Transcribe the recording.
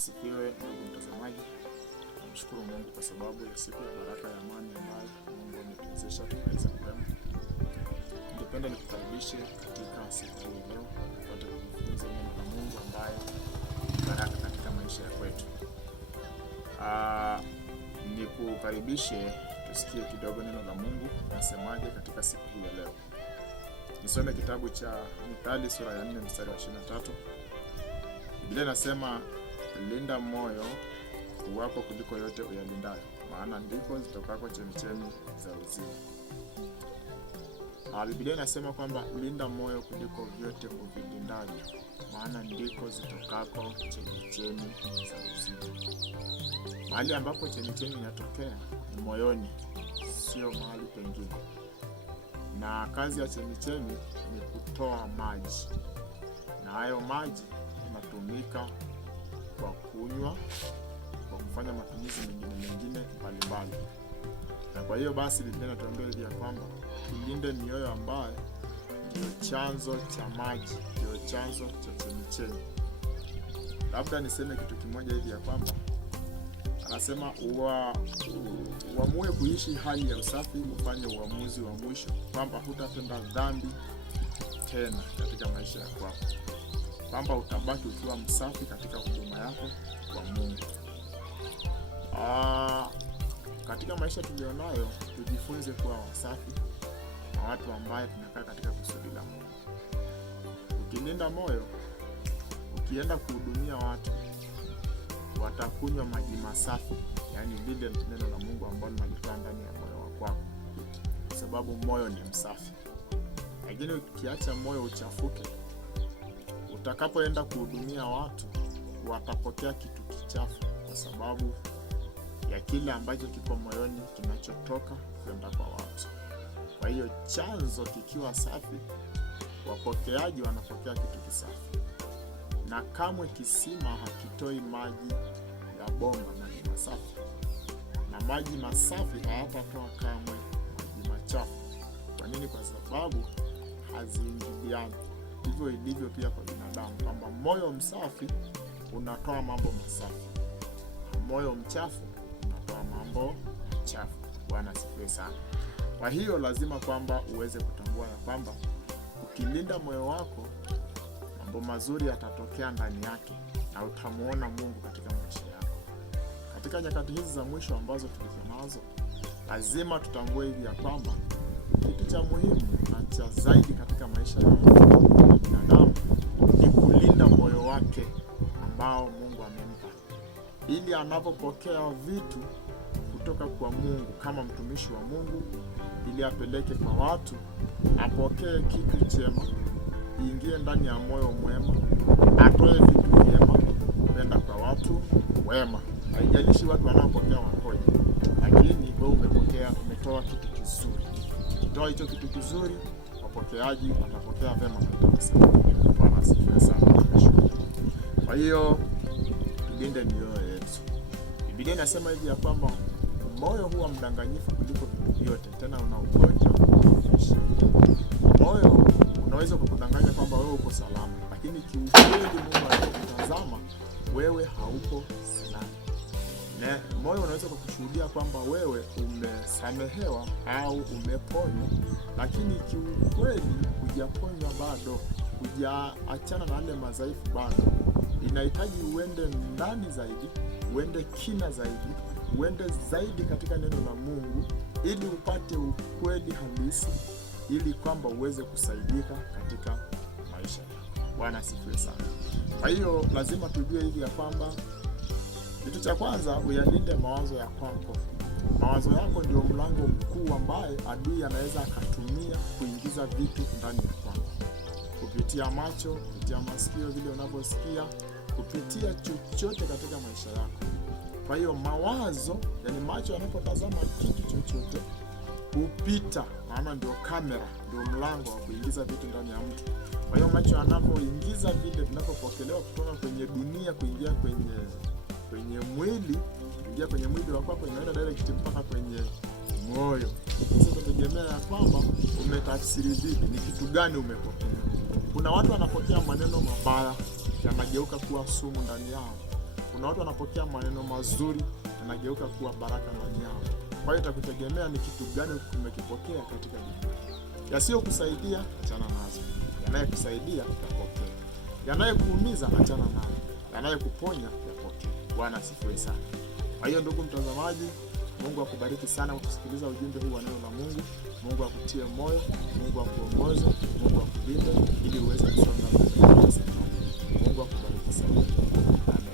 Asifiwe ndugu mtazamaji. Namshukuru Mungu kwa sababu ya siku ya baraka ya amani ambayo Mungu ametuwezesha tukaweza kuona. Ningependa nikukaribishe katika siku hii leo tupate kujifunza neno la Mungu ambayo ni baraka katika maisha ya kwetu. Nikukaribishe tusikie kidogo neno la Mungu nasemaje katika siku hii ya leo. Nisome kitabu cha Mithali sura ya 4 mstari wa 23. Biblia inasema, linda moyo wako kuliko yote uyalindayo, maana ndiko zitokako chemchemi za uzima. Biblia inasema kwamba linda moyo kuliko vyote uvilindavyo, maana ndiko zitokako chemchemi za uzima. Mahali ambapo chemchemi inatokea ni moyoni, sio mahali pengine. Na kazi ya chemchemi ni kutoa maji, na hayo maji yanatumika kwa kunywa, kwa kufanya matumizi mengine mbalimbali. Na kwa hiyo basi Biblia inatuambia hivi ya kwamba tulinde mioyo ambayo ndio chanzo cha maji, ndio chanzo cha chemchemi. Labda niseme kitu kimoja hivi ya kwamba anasema uamue kuishi hali ya usafi, ufanye uamuzi wa mwisho kwamba hutatenda dhambi tena katika maisha yako, kwamba utabaki ukiwa msafi katika huduma yako kwa Mungu. Katika maisha tulionayo tujifunze kuwa wasafi na watu ambao tunakaa katika kusudi la Mungu. Ukilinda moyo, ukienda kuhudumia watu, watakunywa maji masafi, yani lile neno la Mungu ambalo linatoka ndani ya moyo wako, kwa sababu moyo ni msafi. Lakini ukiacha moyo uchafuke, utakapoenda kuhudumia watu watapokea kitu kichafu, kwa sababu ya kile ambacho kipo moyoni kinachotoka kwenda kwa watu. Kwa hiyo chanzo kikiwa safi, wapokeaji wanapokea kitu kisafi. Na kamwe kisima hakitoi maji ya bomba, maji masafi. Na maji masafi hayatatoa kamwe maji machafu. Kwa nini? Kwa sababu haziingiliani. Hivyo ilivyo pia kwa binadamu, kwamba moyo msafi unatoa mambo masafi, moyo mchafu unatoa mambo machafu. Bwana asifiwe sana. Kwa hiyo lazima kwamba uweze kutambua ya kwamba ukilinda moyo wako, mambo mazuri yatatokea ndani yake na utamuona Mungu katika maisha yako. Katika nyakati hizi za mwisho ambazo tulizo nazo, lazima tutambue hivi ya kwamba kitu cha muhimu na cha zaidi katika maisha ya binadamu ni kulinda moyo wake ambao Mungu amempa, ili anapopokea vitu kutoka kwa Mungu kama mtumishi wa Mungu, ili apeleke kwa watu, apokee kitu chema, ingie ndani ya moyo mwema, atoe vitu vyema kwenda kwa watu wema. Haijalishi watu wanaopokea wakoje, lakini wewe umetoa kitu kizuri. Toa hicho kitu kizuri, wapokeaji watapokea vyema kabisa. Bwana asifiwe sana. Kwa hiyo tulinde mioyo yetu. Biblia inasema hivi ya kwamba moyo huwa mdanganyifu kuliko vitu vyote, tena una ugonjwa kuficha. Moyo unaweza kukudanganya kwamba wewe uko salama, lakini kiukweli Mungu anakutazama wewe hauko salama. Na moyo unaweza kukushuhudia kwamba wewe umesamehewa au umeponywa, lakini kiukweli hujaponywa bado, hujaachana na wale madhaifu bado. Inahitaji uende ndani zaidi, uende kina zaidi, uende zaidi katika neno la Mungu, ili upate ukweli halisi, ili kwamba uweze kusaidika katika maisha. Bwana asifiwe sana. Kwa hiyo lazima tujue hivi ya kwamba kitu cha kwanza, uyalinde mawazo ya kwako. Mawazo yako ndio mlango mkuu ambaye adui anaweza akatumia kuingiza vitu ndani ya kwako, kupitia macho, kupitia masikio, vile unavyosikia, kupitia chochote katika maisha yako. Kwa hiyo mawazo, yani macho yanapotazama kitu chochote hupita, maana ndio kamera, ndio mlango wa kuingiza vitu ndani ya mtu. Kwa hiyo macho yanapoingiza vile vinapopokelewa kutoka kwenye dunia kuingia kwenye mwili, kuingia kwenye mwili wako, inaenda direct mpaka kwenye moyo. Sasa tutegemea ya kwamba umetafsiri vipi, ni kitu gani umepokea. Kuna watu wanapokea maneno mabaya yanageuka kuwa sumu ndani yao. Kuna watu wanapokea maneno mazuri yanageuka kuwa baraka ndani yao. Kwa hiyo itakutegemea ni kitu gani umekipokea katika dunia. Yasiyokusaidia achana nazo, yanayekusaidia yapokee. Yanayekuumiza achana nayo, yanayekuponya yapokee. Bwana asifiwe sana. Kwa hiyo ndugu mtazamaji, Mungu akubariki sana kwa kusikiliza ujumbe huu wa neno la Mungu. Mungu akutie moyo, Mungu akuongoze, Mungu akulinde ili uweze kusonga mbele. Mungu akubariki sana. Amen.